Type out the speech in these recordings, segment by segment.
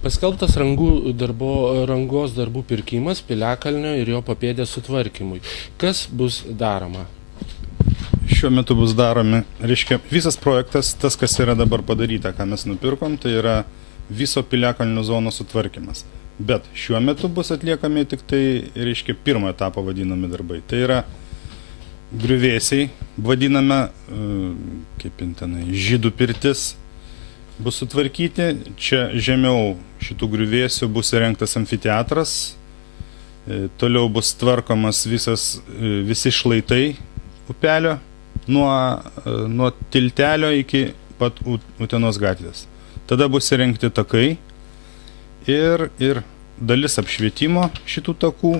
Paskelbtas rangos darbų pirkimas Piliakalnio ir jo papėdės sutvarkymui. Kas bus daroma? Šiuo metu bus daromi, visas projektas, tas, kas yra dabar padaryta, ką mes nupirkom, tai yra viso Piliakalnio zonos sutvarkymas. Bet šiuo metu bus atliekami tik tai, pirmo etapo vadinami darbai. Tai yra griuvėsiai, vadiname, žydų pirtis, bus sutvarkyti. Čia žemiau šitų griuvėsių bus įrengtas amfiteatras, toliau bus tvarkomas visi šlaitai upelio, nuo tiltelio iki pat Utenos gatvės. Tada bus įrengti takai ir dalis apšvietimo šitų takų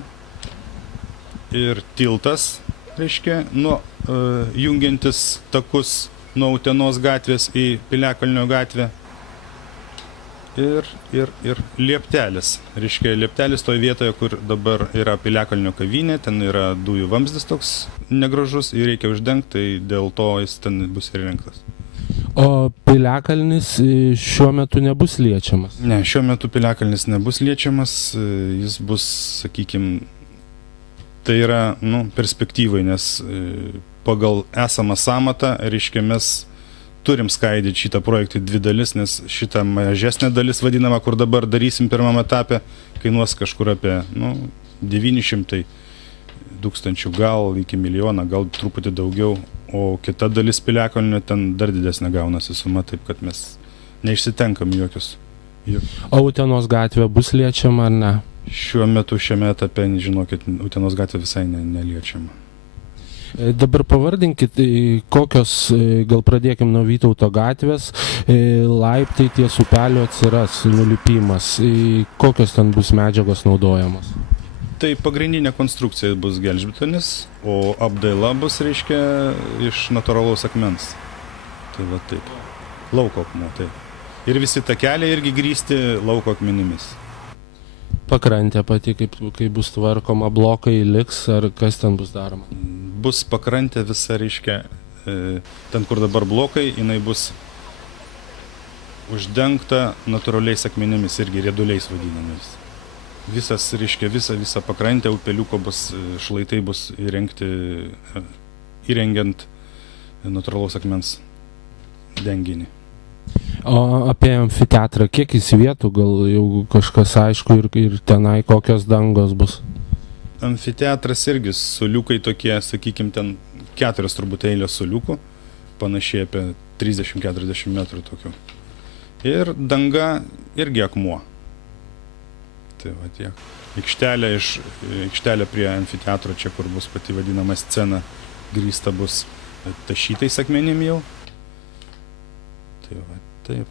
ir tiltas, jungiantis takus nuo Utenos gatvės į Piliakalnio gatvę ir lieptelis. Lieptelis toje vietoje, kur dabar yra Piliakalnio kavinė, ten yra dujų vamzdis toks negražus ir reikia uždengti, tai dėl to jis ten bus įrengtas. O Piliakalnis šiuo metu nebus liečiamas? Ne, šiuo metu Piliakalnis nebus liečiamas, jis bus, sakykime, tai yra perspektyvai, nes pagal esamą samatą, mes turim skaidyti šitą projektą į dvi dalis, nes šitą mažesnė dalis vadinama, kur dabar darysim pirmam etapę, kainuos kažkur apie 900 tūkstančių, gal iki milijoną, gal truputį daugiau, o kita dalis Piliakalnio ten dar didesnė gaunasi suma, taip kad mes neišsitenkam jokius. O Utenos gatvė bus liečiama ar ne? Šiuo metu šiame etape, žinokit, Utenos gatvė visai neliečiama. Dabar pavardinkit, kokios, gal pradėkim nuo Vytauto gatvės, laiptai ties upelio atsiras, nulipimas, kokios ten bus medžiagos naudojamos? Tai pagrindinė konstrukcija bus gelžbetonis, o apdaila bus, iš natūralaus akmens. Tai va taip, lauko akmuo, taip. Ir visi takeliai irgi grįsti lauko akmenimis. Pakrantė pati, kaip bus tvarkoma, blokai liks, ar kas ten bus daroma? Bus pakrantė visa, ten kur dabar blokai, jinai bus uždengta natūraliais akmenimis, irgi rieduliais vadinamais. Visa pakrantė, upeliuko šlaitai bus įrengiant natūralaus akmens denginį. O apie amfiteatrą, kiek jis vietų, gal jau kažkas aišku ir tenai kokios dangos bus? Amfiteatras irgi suoliukai tokie, sakykime, ten 4 turbūt eilės suoliukų, panašiai apie 30-40 metrų tokių. Ir danga irgi akmuo. Tai va tiek. Aikštelė prie amfiteatro, čia kur bus pati vadinama scena, grįsta bus tašytais akmenim jau. Tai va, taip.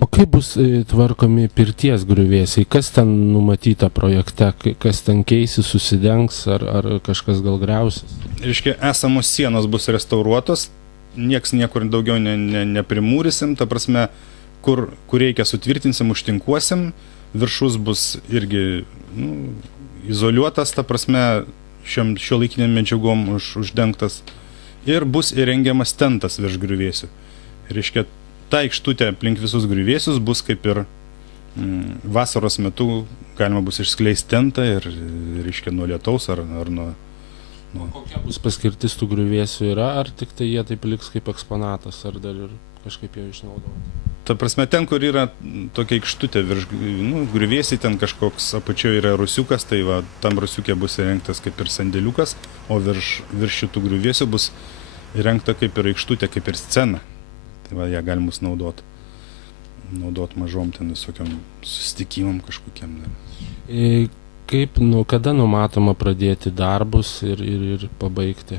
O kaip bus tvarkomi pirties griuvėsiai? Kas ten numatyta projekte? Kas ten keisis, susidengs ar kažkas gal griausis? Esamos sienos bus restauruotos, nieks niekur daugiau neprimūrysim, ta prasme, kur reikia sutvirtinsim, užtinkuosim, viršus bus irgi izoliuotas, ta prasme, šiuolaikinėm medžiagom uždengtas ir bus įrengiamas tentas virš griuvėsių. Ta aikštutė aplink visus griuvėsius bus kaip ir vasaros metu galima bus išskleisti tentą ir nuo lietaus ar nuo... Kokia bus paskirtis tų griuvėsių yra, ar tik tai jie taip liks kaip eksponatas, ar dar ir kažkaip jau išnaudoti? Ta prasme, ten, kur yra tokia aikštutė virš griuvėsiai, ten kažkoks apačioje yra rusiukas, tai va, tam rusiukė bus įrengtas kaip ir sandėliukas, o virš šitų griuvėsių bus įrengta kaip ir aikštutė, kaip ir scena. Tai va, ją galim mus naudot mažom ten visokiam susitikimam kažkokiem. Kaip, kada numatoma pradėti darbus ir pabaigti?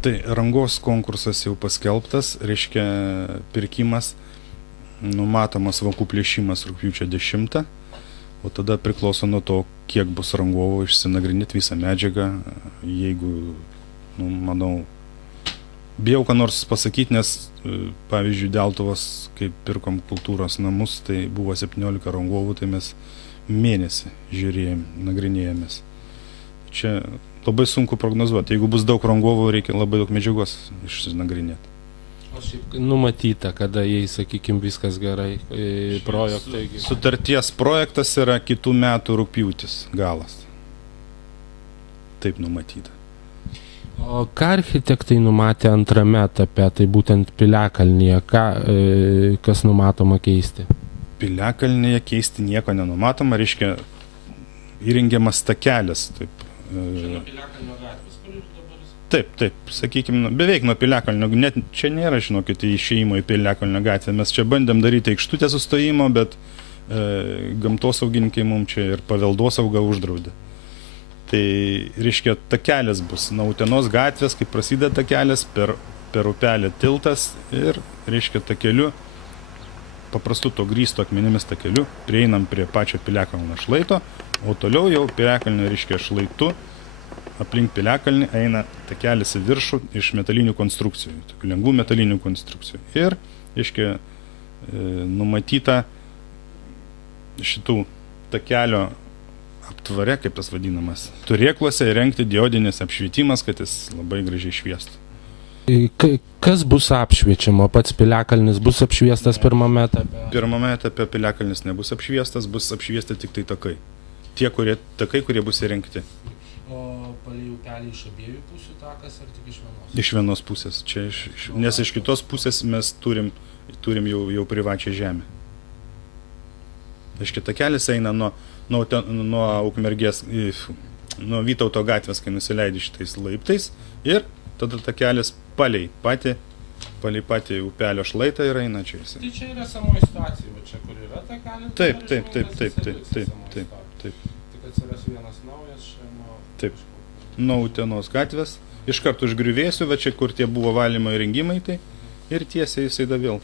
Tai rangos konkursas jau paskelbtas, pirkimas, numatomas vokų plėšimas rugpjūčio 10, o tada priklauso nuo to, kiek bus rangovų išsinagrinėti visą medžiagą, jeigu, manau, bijau ką nors pasakyti, nes, pavyzdžiui, Deltuvos, kai pirkom kultūros namus, tai buvo 17 rangovų, tai mes mėnesį žiūrėjom, nagrinėjomės. Čia labai sunku prognozuoti. Jeigu bus daug rangovų, reikia labai daug medžiagos išsinagrinėti. O šiaip numatyta, kada jai, sakykime, viskas gerai, projektai. Sutarties projektas yra kitų metų rugpjūtis galas. Taip numatyta. O ką architektai numatė antrame etape, tai būtent Piliakalnyje, kas numatoma keisti? Piliakalnyje keisti nieko nenumatoma, reiškia įrengiamas takelis. Taip, Nuo Piliakalnio gatvės, kur ir dabar? taip, sakykime, beveik nuo Piliakalnio, net čia nėra, žinokit, išėjimo į Piliakalnio gatvę. Mes čia bandėm daryti aikštutę sustojimo, bet gamtosaugininkai mums čia ir paveldosauga uždraudė. Tai, reiškia, takelis bus nuo Utenos gatvės, kai prasideda takelis, per upelį tiltas ir, reiškia, takeliu, paprastu to grįsto akmenimis takeliu, prieinam prie pačio Piliakalnio šlaito, o toliau jau Piliakalnio, reiškia, šlaitu, aplink Piliakalnį eina takelis į viršų iš metalinių konstrukcijų, tokių lengvų metalinių konstrukcijų. Ir, reiškia, numatyta šitų takelio aptvare, kaip tas vadinamas, turėkluose įrengti diodinis apšvietimas, kad jis labai gražiai šviestų. Kas bus apšviečiama? Pats Piliakalnis bus apšviestas pirmame etape? Pirmame etape Piliakalnis nebus apšviestas, bus apšviesti tik tai takai. Tie takai, kurie bus įrengti. O palei upelį iš abiejų pusių takas ar tik iš vienos? Iš vienos pusės. Nes iš kitos pusės mes turim jau privačią žemę. Aiškiai, takelis eina nuo Ukmergės, nuo Vytauto gatvės, kai nusileidi šitais laiptais, ir tada takelis palei patį upelio šlaitą ir eina čia. Tai čia yra samoji situacija, va čia kur yra takelis? Taip. Tik atsiras vienas naujas čia nuo... Taip, nuo Utenos gatvės, iš karto už griuvėsių, va čia kur tie buvo valymo įrengimai, tai ir tiesiai jisai da vėl.